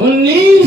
19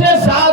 6, 7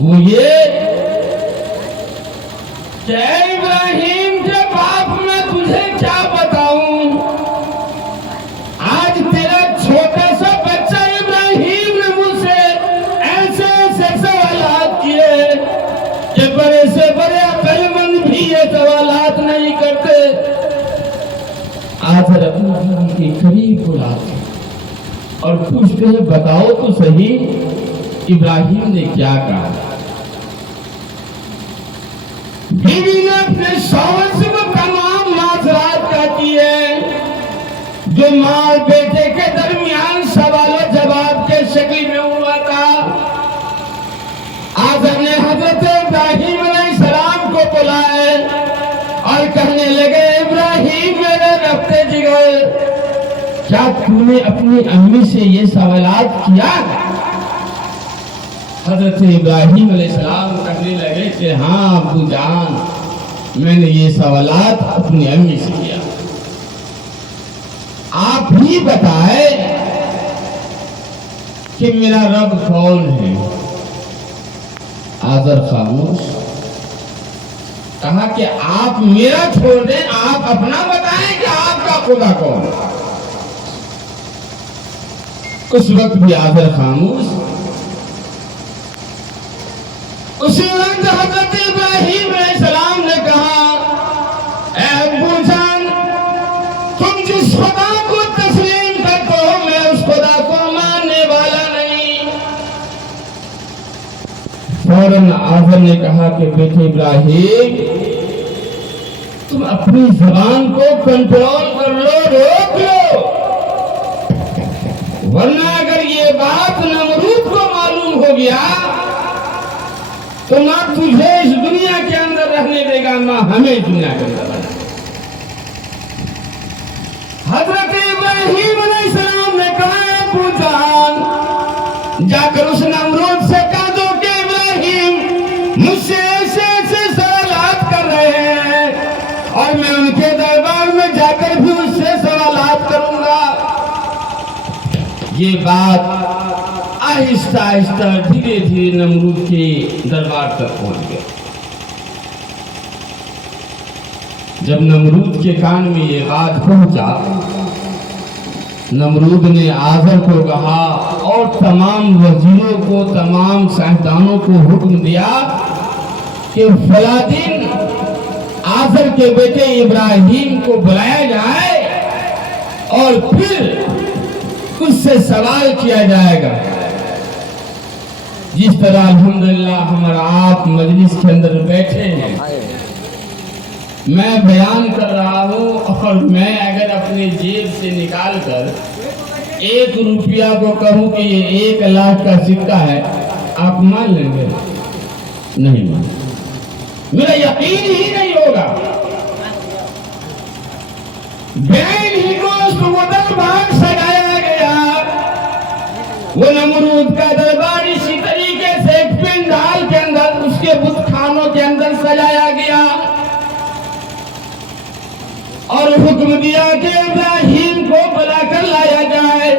وہ یہ کہ اے ابراہیم کے باپ میں تجھے کیا بتاؤں، آج تیرا چھوٹا سا بچہ ابراہیم نے مجھ سے ایسے ایسے سوالات کیے کہ بڑے سے بڑے عقل مند بھی یہ سوالات نہیں کرتے۔ آخر اپنے بیوی کے قریب بلاتے اور پوچھتے ہیں بتاؤ تو صحیح ابراہیم نے کیا کہا۔ بیوی نے اپنے شوہر سے وہ تمام معذرات کہتی ہے جو ماں اور بیٹے کے درمیان سوال و جواب کے شکل میں ہوا تھا۔ آزر نے حضرت ابراہیم علیہ السلام کو بلائے اور کہنے لگے ابراہیم میرے رفتے جگر، کیا تم نے اپنی امی سے یہ سوالات کیا؟ حضرت ابراہیم علیہ السلام کہنے لگے کہ ہاں ابو جان، میں نے یہ سوالات اپنی امی سے کیا۔ آپ ہی بتائے کہ میرا رب کون ہے؟ آزر خاموش۔ کہا کہ آپ میرا چھوڑ دیں، آپ اپنا بتائیں کہ آپ کا خدا کون ہے۔ اس وقت بھی آزر خاموش۔ اسی وقت حضرت ابراہیم علیہ السلام نے کہا اے ابو جان، تم جس خدا کو تسلیم کرتے ہو میں اس خدا کو ماننے والا نہیں۔ فوراً آزر نے کہا کہ بیٹے ابراہیم، تم اپنی زبان کو کنٹرول کر لو، روک لو، ورنہ اگر یہ بات نمرود کو معلوم ہو گیا تو نہ تجھے اس دنیا کے اندر رہنے دے گا، نہ ہمیں اس دنیا کے اندر رہنے۔ حضرت ابراہیم علیہ السلام نے کہا ابو جان، جا کر اس نمرود سے کہہ دو کہ ابراہیم مجھ سے ایسے ایسے سوالات کر رہے ہیں اور میں ان کے دربار میں جا کر بھی اس سے سوالات کروں گا۔ یہ بات آہستہ آہستہ دھیرے دھیرے نمرود کے دربار تک پہنچ گیا۔ جب نمرود کے کان میں یہ بات پہنچا، نمرود نے آزر کو کہا اور تمام وزیروں کو، تمام سائنسدانوں کو حکم دیا کہ فلاں دن آزر کے بیٹے ابراہیم کو بلایا جائے اور پھر اس سے سوال کیا جائے گا۔ جس طرح الحمدللہ ہمارا آپ مجلس کے اندر بیٹھے ہیں، میں بیان کر رہا ہوں اور میں اگر اپنے جیب سے نکال کر 1 روپیہ کو کہوں کہ یہ 1 لاکھ کا سکہ ہے، آپ مان لیں گے؟ نہیں مان، میرا یقین ہی نہیں ہوگا۔ بین ہی گوشت وہ دربار سجایا گیا، وہ نمرود کا دربار اسی طریقے سے ایک پنڈال کے اندر، اس کے بت خانوں کے اندر سجایا گیا اور حکم دیا کہ ابراہیم کو بلا کر لایا جائے۔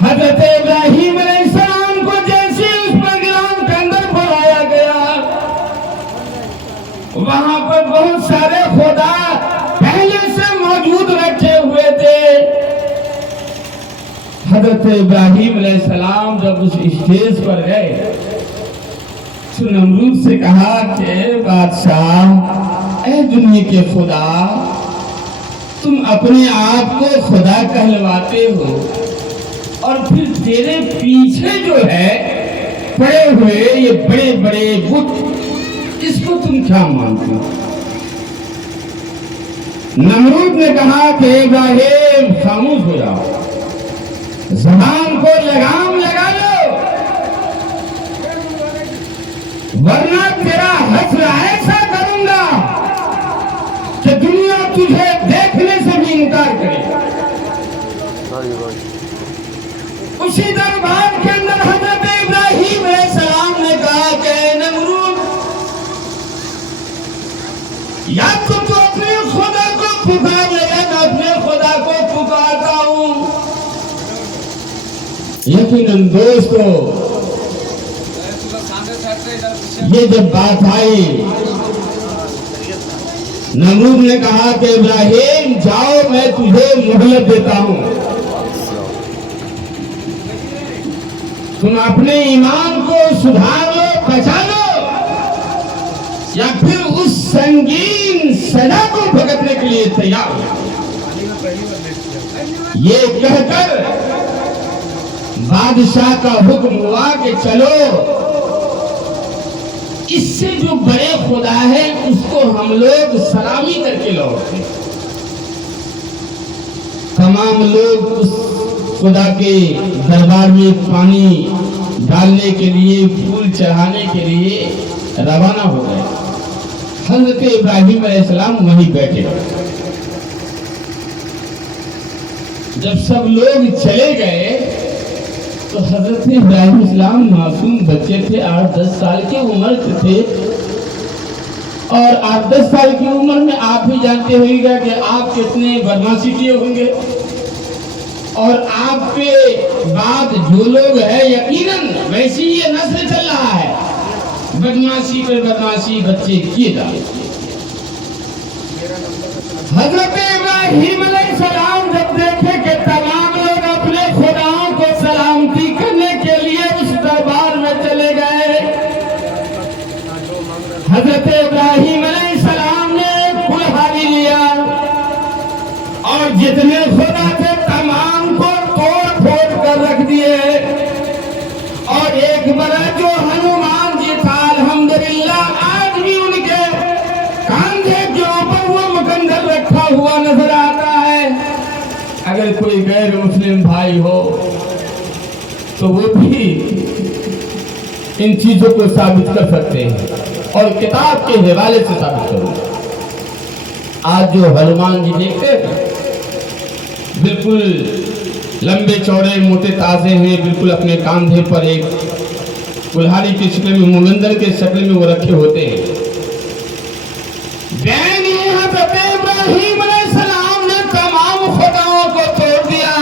حضرت ابراہیم علیہ السلام کو جیسے اس پروگرام کے اندر بلایا گیا، وہاں پر بہت سارے خدا پہلے سے موجود رکھے ہوئے تھے۔ حضرت ابراہیم علیہ السلام جب اس اسٹیج پر گئے تو نمرود سے کہا کہ بادشاہ، اے دنیا کے خدا، تم اپنے آپ کو خدا کہلواتے ہو اور پھر تیرے پیچھے جو ہے پڑے ہوئے یہ بڑے بڑے بت، اس کو تم کیا مانتے ہو؟ نمرود نے کہا کہ ابراہیم خاموش ہو جاؤ، زبان کو لگام لگا لو، ورنہ تیرا حشر ایسا کروں گا کہ دنیا تجھے دیکھنے سے بھی انکار کرے۔ اسی دربار کے اندر حضرت ابراہیم علیہ السلام نے کہا کہ اے نمرود، یا تو اپنے خدا کو پکار لے، میں اپنے خدا کو پکارتا ہوں۔ یقیناً دوستو، یہ جب بات آئی نمرود نے کہا کہ ابراہیم جاؤ میں تجھے مہلت دیتا ہوں، تم اپنے ایمان کو سدھار لو، بچا لو، یا پھر اس سنگین سزا کو بھگتنے کے لیے تیار ہو۔ یہ کہہ کر بادشاہ کا حکم ہوا کہ چلو اس سے جو بڑے خدا ہے اس کو ہم لوگ سلامی کر کے لوٹتے۔ تمام لوگ اس خدا کے دربار میں پانی ڈالنے کے لیے، پھول چڑھانے کے لیے روانہ ہو گئے۔ حضرت ابراہیم علیہ السلام وہیں بیٹھے۔ جب سب لوگ چلے گئے تو حضرت ابراہیم علیہ السلام معصوم بچے تھے، 8-10 سال کی عمر کے تھے، اور 8-10 سال کی عمر میں آپ بھی جانتے ہوئے گا کہ آپ کتنے بدمعاشی کیے ہوں گے، اور آپ کے بعد جو لوگ ہیں یقیناً ویسی یہ نسل چل رہا ہے، بدمعاشی پر بدمعاشی بچے کیے جائے۔ حضرت ابراہیم علیہ السلام جب دیکھے کہ تمام لوگ اپنے خداؤں کو سلامتی کرنے کے لیے اس دربار میں چلے گئے، حضرت ابراہیم علیہ السلام نے کلہاڑی لیا اور جتنے خدا تھے تمام کو توڑ پھوڑ کر رکھ دیے، اور ایک بڑا جو ہنومان جی تھا الحمدللہ آج بھی ان کے کاندھے کے اوپر وہ مکندر رکھا ہوا نظر آتا ہے۔ اگر کوئی غیر مسلم بھائی ہو تو وہ بھی ان چیزوں کو ثابت کر سکتے ہیں اور کتاب کے حوالے سے ثابت کروں۔ آج جو ہنومان جی دیکھتے ہیں بالکل لمبے چوڑے موٹے تازے ہیں، بالکل اپنے کاندھے پر ایک کلہاڑی کی شکل میں، ممندر کے شکل میں وہ رکھے ہوتے ہیں۔ حضرت ابراہیم علیہ السلام نے تمام خداؤں کو توڑ دیا،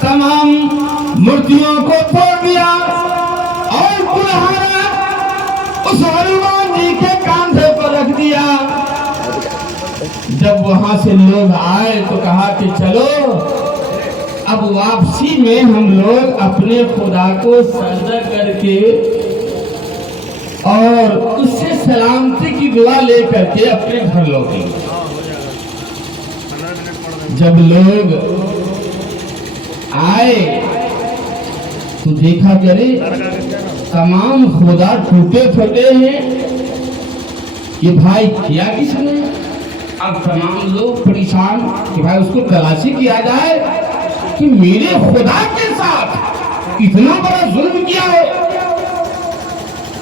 تمام مورتیوں کو توڑ دیا، اور کلہاڑا اس ہنومان جی کے کاندھے پر رکھ دیا۔ جب وہاں سے لوگ آئے تو کہا کہ چلو اب واپسی میں ہم لوگ اپنے خدا کو سجدہ کر کے اور اس سے سلامتی کی دعا لے کر کے اپنے گھر لوٹیں۔ جب لوگ آئے تو دیکھا کرے تمام خدا ٹوٹے پھوٹے ہیں، یہ بھائی کیا کس نے؟ اب تمام لوگ پریشان کہ بھائی اس کو تلاشی کیا جائے کہ میرے خدا کے ساتھ اتنا بڑا ظلم کیا ہے۔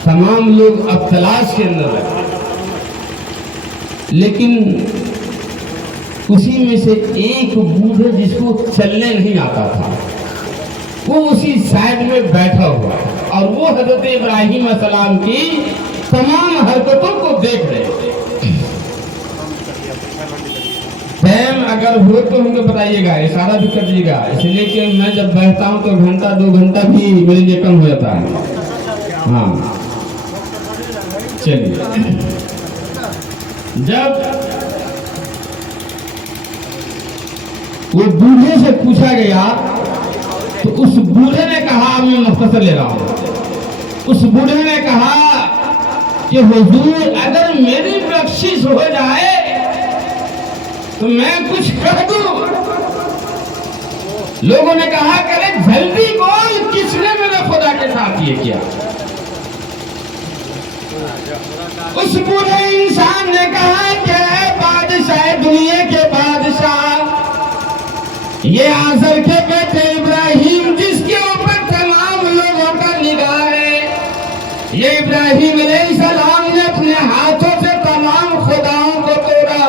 تمام لوگ اب تلاش کے اندر لگے، لیکن اسی میں سے ایک بوڑھا جس کو چلنے نہیں آتا تھا وہ اسی سائڈ میں بیٹھا ہوا، اور وہ حضرت ابراہیم علیہ السلام کی تمام حرکتوں کو دیکھ رہے تھے۔ ٹائم اگر ہو تو ہم کو بتائیے گا، اشارہ بھی کر دیجیے گا، اس لیے کہ میں جب بیٹھتا ہوں تو گھنٹہ 2 گھنٹہ بھی میرے لیے کم ہو جاتا ہے۔ ہاں چلیے، جب وہ بوڑھے سے پوچھا گیا تو اس بوڑھے نے کہا، میں مختصر لے رہا ہوں، اس بوڑھے نے کہا کہ حضور اگر میری بخشش ہو جائے تو میں کچھ کر دوں۔ لوگوں نے کہا کہ جلدی بول، کس نے میرے خدا کے ساتھ یہ کیا؟ اس بوڑھے انسان نے کہا کہ اے بادشاہ دنیا کے بادشاہ، یہ آزر کے بیٹے ابراہیم جس کے اوپر تمام لوگوں کا نگاہ ہے، یہ ابراہیم علیہ السلام نے اپنے ہاتھوں سے تمام خداؤں کو توڑا۔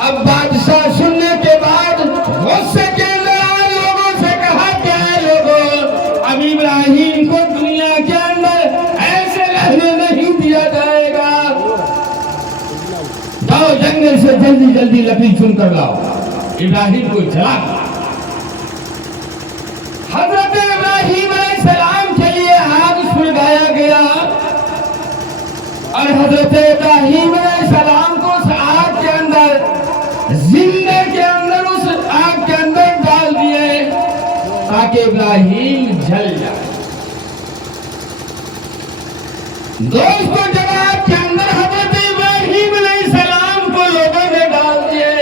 اب بادشاہ سننے کے بعد غصے کے اندر آئے، لوگوں سے کہا کہ اے لوگوں، اب ابراہیم کو دنیا کے اندر ایسے رہنے نہیں دیا جائے گا، جاؤ جنگل سے جلدی جلدی لکڑی چن کر لاؤ، ابراہیم کو جلا دو۔ حضرت ابراہیم علیہ السلام کے لیے آگ سلگایا گیا، حضرت ابراہیم علیہ السلام کو اس آگ کے اندر، زندے کے اندر، اس آگ کے اندر ڈال دیے تاکہ ابراہیم جل جائے۔ دوستو، جب آگ کے اندر حضرت ابراہیم علیہ السلام کو لوگوں نے ڈال دیے،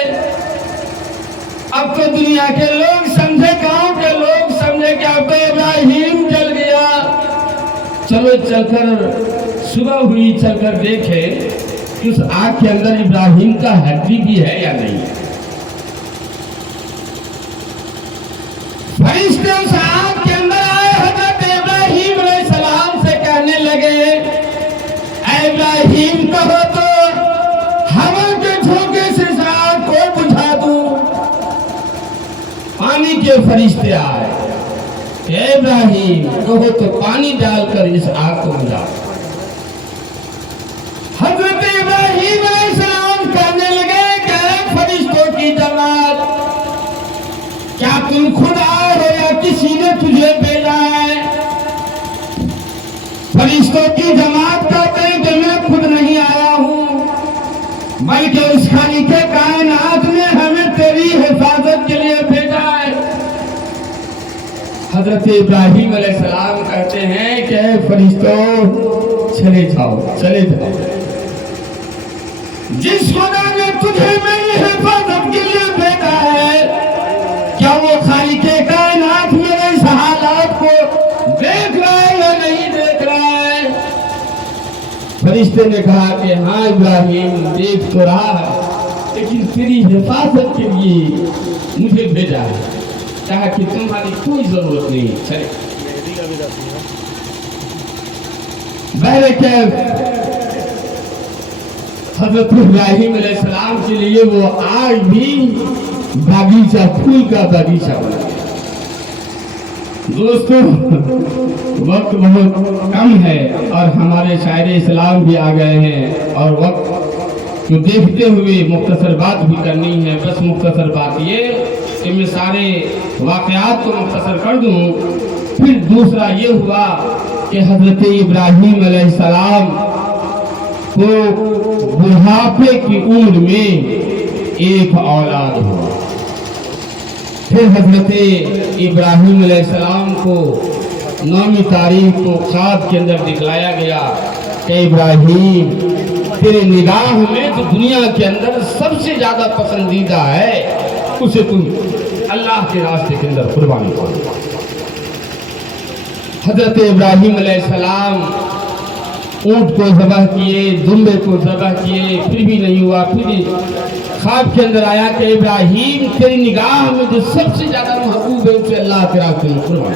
اب تو دنیا کے لوگ سمجھے، گاؤں کے لوگ سمجھے کہ اب تو ابراہیم جل گیا۔ چلو چل کر صبح ہوئی، چل کر دیکھے کہ اس آگ کے اندر ابراہیم کا ہڈی بھی ہے یا نہیں ہے۔ فرشتے اس آگ کے اندر آئے، حضرت ابراہیم علیہ السلام سے کہنے لگے، اے ابراہیم کہو تو ہوا کے جھونکے سے اس آگ کو بجھا دوں۔ پانی کے فرشتے آئے، اے ابراہیم کہو تو پانی ڈال کر اس آگ کو بجھا دوں۔ حضرت ابراہیم علیہ السلام کہنے لگے کہ اے فرشتوں کی جماعت، کیا تم خود آئے ہو یا کسی نے تجھے بھیجا ہے؟ فرشتوں کی جماعت کہتے ہیں کہ میں خود نہیں آیا ہوں، بلکہ اس خالق کائنات نے ہمیں تیری حفاظت کے لیے بھیجا ہے۔ حضرت ابراہیم علیہ السلام کہتے ہیں کہ اے فرشتوں چلے جاؤ، چلے جاؤ، جس خدا نے تجھے میری حفاظت کے لیے بھیجا ہے، کیا وہ خالق کائنات میرے اس حالات کو دیکھ رہا ہے یا نہیں دیکھ رہا ہے؟ فرشتے نے کہا کہ ہاں ابراہیم دیکھ تو رہا ہے، لیکن تیری حفاظت کے لیے مجھے بھیجا ہے، کہا کہ تمہاری کوئی ضرورت نہیں، چلے۔ بہرکیف حضرت ابراہیم علیہ السلام کے لیے وہ آگ بھی باغیچہ، پھول کا باغیچہ بنا گیا۔ دوستو، وقت بہت کم ہے اور ہمارے شاعر اسلام بھی آ گئے ہیں، اور وقت کو دیکھتے ہوئے مختصر بات بھی کرنی ہے۔ بس مختصر بات یہ کہ میں سارے واقعات کو مختصر کر دوں۔ پھر دوسرا یہ ہوا کہ حضرت ابراہیم علیہ السلام کو بڑھاپے کی عمر میں ایک اولاد ہوا۔ پھر حضرت ابراہیم علیہ السلام کو 9 تاریخ کو خواب کے اندر دکھلایا گیا کہ ابراہیم تیرے نگاہ میں جو دنیا کے اندر سب سے زیادہ پسندیدہ ہے، اسے تم اللہ کے راستے کے اندر قربانی کرو۔ حضرت ابراہیم علیہ السلام اونٹ کو ذبح کیے، دمبے کو ذبح کیے، پھر بھی نہیں ہوا۔ پھر بھی خواب کے اندر آیا کہ ابراہیم تیری نگاہ میں جو سب سے زیادہ محبوب ہے اسے اللہ کے راستے میں قربان۔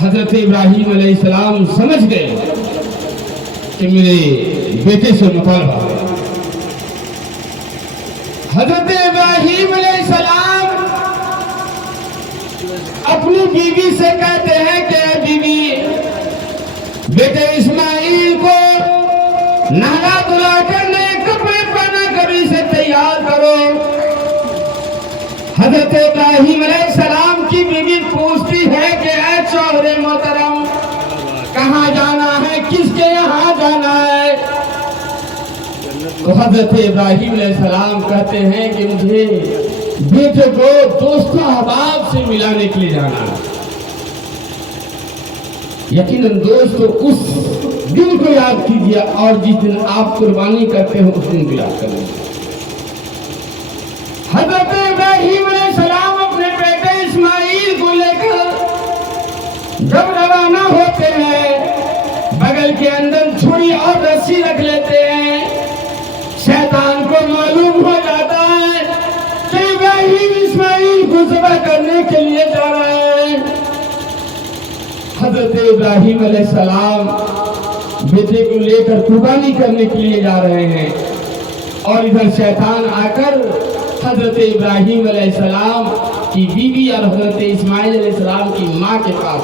حضرت ابراہیم علیہ السلام سمجھ گئے کہ میرے بیٹے سے مطالبہ ہے۔ حضرت ابراہیم علیہ السلام اپنی بیوی سے کہتے ہیں کہ اے بیوی، بیٹے اسماعیل کو نہلا دھلا کر نئے کپڑے پہنا کر اسے تیار کرو۔ حضرت ابراہیم علیہ السلام کی بیوی پوچھتی ہے کہ اے شوہر محترم، کہاں جانا ہے، کس کے یہاں جانا ہے؟ تو حضرت ابراہیم علیہ السلام کہتے ہیں کہ مجھے بیٹے کو دوستوں احباب سے ملانے کے لیے جانا ہے۔ یقیناً دوستو اس دن کو یاد کیجیے، اور جس دن آپ قربانی کرتے ہو اس دن کو یاد کریں۔ حضرت ابراہیم علیہ السلام اپنے بیٹے اسماعیل کو لے کر جب روانہ ہوتے ہیں، بغل کے اندر چھری اور رسی رکھ لیتے ہیں۔ شیطان کو معلوم ہو جاتا ہے کہ ابراہیم اسماعیل کو ذبح کرنے کے لیے جا رہا ہے۔ حضرت ابراہیم علیہ السلام بیٹے کو لے کر قربانی کرنے کے لیے جا رہے ہیں، اور ادھر شیطان آ کر حضرت ابراہیم علیہ السلام کی بیوی اور حضرت اسماعیل علیہ السلام کی ماں کے پاس،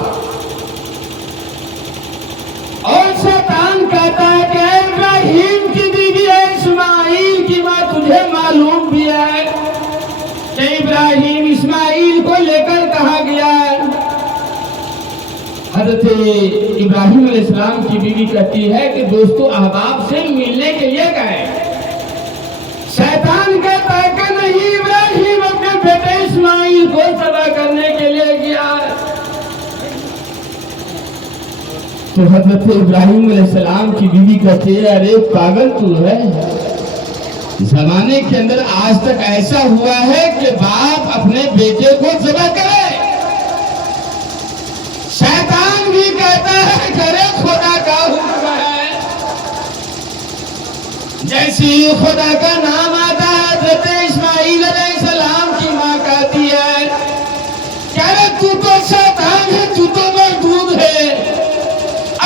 اور شیطان کہتا ہے کہ اے ابراہیم کی بیوی، اے اسماعیل کی ماں، تجھے معلوم بھی ہے کہ ابراہیم اسماعیل کو لے کر کہاں گیا ہے؟ حضرت ابراہیم علیہ السلام کی بیوی کہتی ہے کہ دوستو احباب سے ملنے کے لیے گئے، شیطان کہتا ہے کہ نہیں، ابراہیم اپنے بیٹے اسماعیل کو ذبح کرنے کے لیے گیا۔ تو حضرت ابراہیم علیہ السلام کی بیوی کہتی ہے ارے پاگل تو ہے، زمانے کے اندر آج تک ایسا ہوا ہے کہ باپ اپنے بیٹے کو ذبح کرے؟ شیطان بھی کہتا ہے کرے خدا کا حکم ہے، جیسی خدا کا نام آتا ہے حضرت اسماعیل علیہ السلام کی ماں کہتی ہے کہہ رہے تو تو شیطان ہے، تو تو مردود ہے،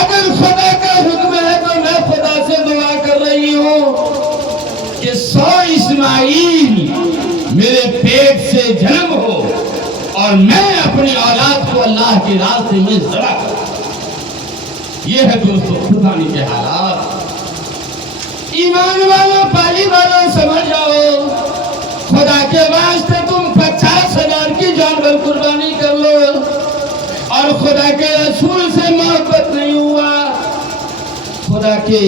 اگر خدا کا حکم ہے تو میں خدا سے دعا کر رہی ہوں کہ 100 اسماعیل میرے پیٹ سے جنم ہو اور میں اپنی اولاد کو اللہ کے راستے میں ذبح کروں۔ یہ ہے دوستو قربانی کے حالات۔ ایمان والوں، پالی والوں، سمجھ جاؤ، خدا کے واسطے تم 50,000 کی جانور قربانی کر لو اور خدا کے رسول سے محبت نہیں ہوا، خدا کے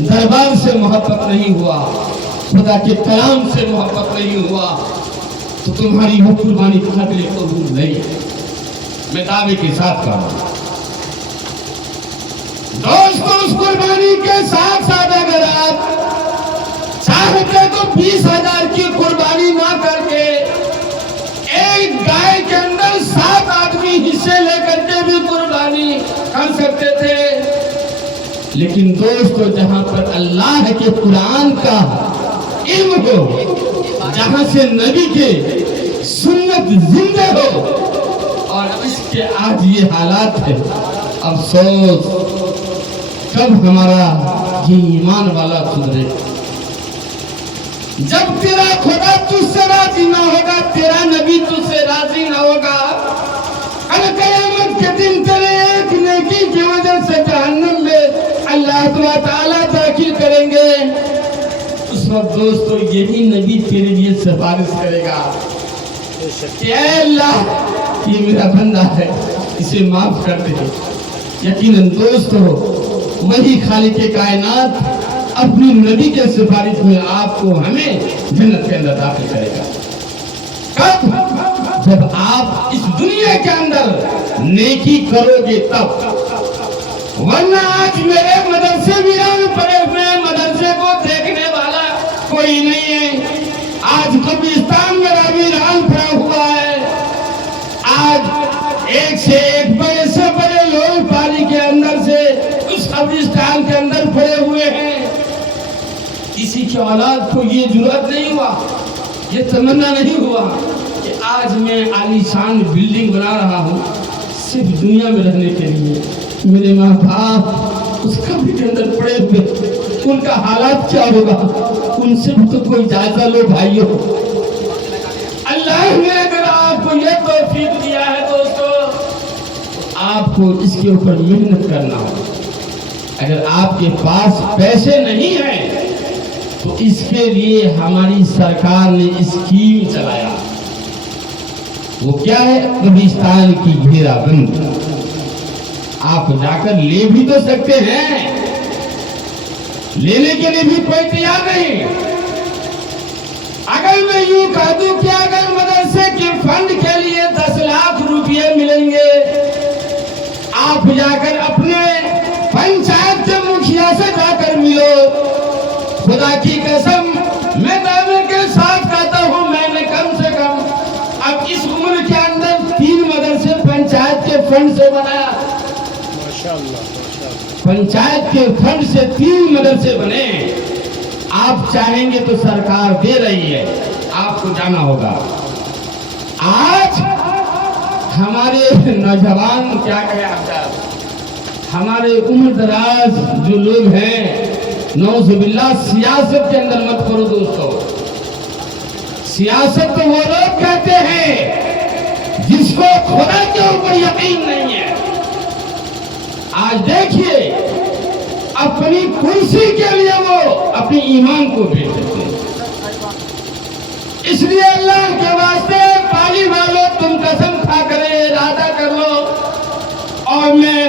دربار سے محبت نہیں ہوا، خدا کے کلام سے محبت نہیں ہوا، تو تمہاری وہ قربانی قابل قبول نہیں ہے۔ میں دعوے کے ساتھ کہا ہوں دوستو، اس قربانی کے ساتھ ساتھ اگر آپ چاہتے تو 20,000 کی قربانی نہ کر کے ایک گائے کے اندر 7 آدمی حصے لے کر کے بھی قربانی کر سکتے تھے، لیکن دوستو جہاں پر اللہ کے قرآن کا علم ہو، جہاں سے نبی کے سنت زندہ ہو، اور اس کے آج یہ حالات ہے، افسوس کب ہمارا یہ ایمان والا سدھرے؟ جب تیرا خدا تجھ سے راضی نہ ہوگا، تیرا نبی تجھ سے راضی نہ ہوگا، قیامت کے دن تیرے ایک نیکی کی وجہ سے جہنم میں اللہ تعالیٰ داخل کریں گے، اس وقت دوستو یہی نبی تیرے لیے سفارش کرے گا کہ اے اللہ یہ میرا بندہ ہے، اسے معاف کر دے۔ یقیناً دوستو وہی خالق کائنات اپنی نبی کے سفارش میں آپ کو ہمیں جنت کے اندر داخل کرے گا۔ کب؟ جب آپ اس دنیا کے اندر نیکی کرو گے تب، ورنہ آج میرے مدرسے ویران پڑے ہوئے، مدرسے کو دیکھنے والا کوئی نہیں ہے۔ آج قبرستان میرا ویران پڑا ہوا ہے، آج ایک سے ایک بڑے سے بڑے لوگ پانی کے اندر سے اس قبرستان کے اندر پڑے ہوئے ہیں۔ کسی کی اولاد کو یہ جرأت نہیں ہوا، یہ تمنا نہیں ہوا کہ آج میں عالی شان بلڈنگ بنا رہا ہوں صرف دنیا میں رہنے کے لیے، میرے ماں باپ اس قبر کے اندر پڑے ہوئے، ان کا حالات کیا ہوگا؟ ان سے بھی تو کوئی جائزہ لو بھائیو۔ اللہ نے اگر آپ کو یہ توفیق دیا ہے دوستو، آپ کو اس کے اوپر محنت کرنا ہو۔ اگر آپ کے پاس پیسے نہیں ہیں تو اس کے لیے ہماری سرکار نے اسکیم چلایا، وہ کیا ہے؟ قبرستان کی گھیرا بند۔ آپ جا کر لے بھی تو سکتے ہیں، لینے کے لیے بھی کوئی تیار نہیں۔ اگر میں یوں کہہ دوں کہ اگر مدرسے کے فنڈ کے لیے 10 لاکھ روپے ملیں گے، آپ جا کر اپنے پنچایت کے مکھیا سے جا کر ملو، خدا کی قسم میں دعوے کے ساتھ کہتا ہوں میں نے کم سے کم اب اس عمر کے اندر 3 مدرسے پنچایت کے فنڈ سے بنایا۔ پنچایت کے فنڈ سے 3 مدرسے بنے۔ آپ چاہیں گے تو سرکار دے رہی ہے، آپ کو جانا ہوگا۔ آج ہمارے نوجوان کیا کہیں آپ کا، ہمارے عمر دراز جو لوگ ہیں، نعوذ باللہ سیاست کے اندر مت کرو دوستو۔ سیاست تو وہ لوگ کہتے ہیں جس کو خدا کے اوپر یقین نہیں ہے۔ آج دیکھیے اپنی کرسی کے لیے وہ اپنی ایمان کو بیچ دیتے ہیں۔ اس لیے اللہ کے واسطے پالی والوں تم قسم کھا کرے ارادہ کر لو، اور میں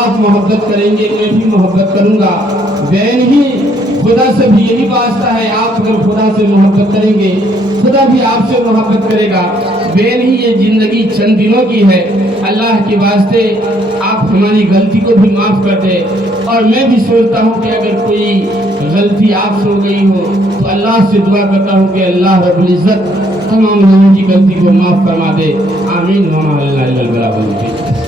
آپ محبت کریں گے میں بھی محبت کروں گا. بہن ہی خدا سے بھی یہی واسطہ ہے, آپ اگر خدا سے محبت کریں گے خدا بھی آپ سے محبت کرے گا. بہن ہی یہ زندگی چند دنوں کی ہے, اللہ کے واسطے آپ ہماری غلطی کو بھی معاف کر دے. اور میں بھی سوچتا ہوں کہ اگر کوئی غلطی آپ سے ہو گئی ہو تو اللہ سے دعا کرتا ہوں کہ اللہ رب العزت تمام لوگوں کی غلطی کو معاف فرما دے. آمین. وما علینا الا البلاغ المبین.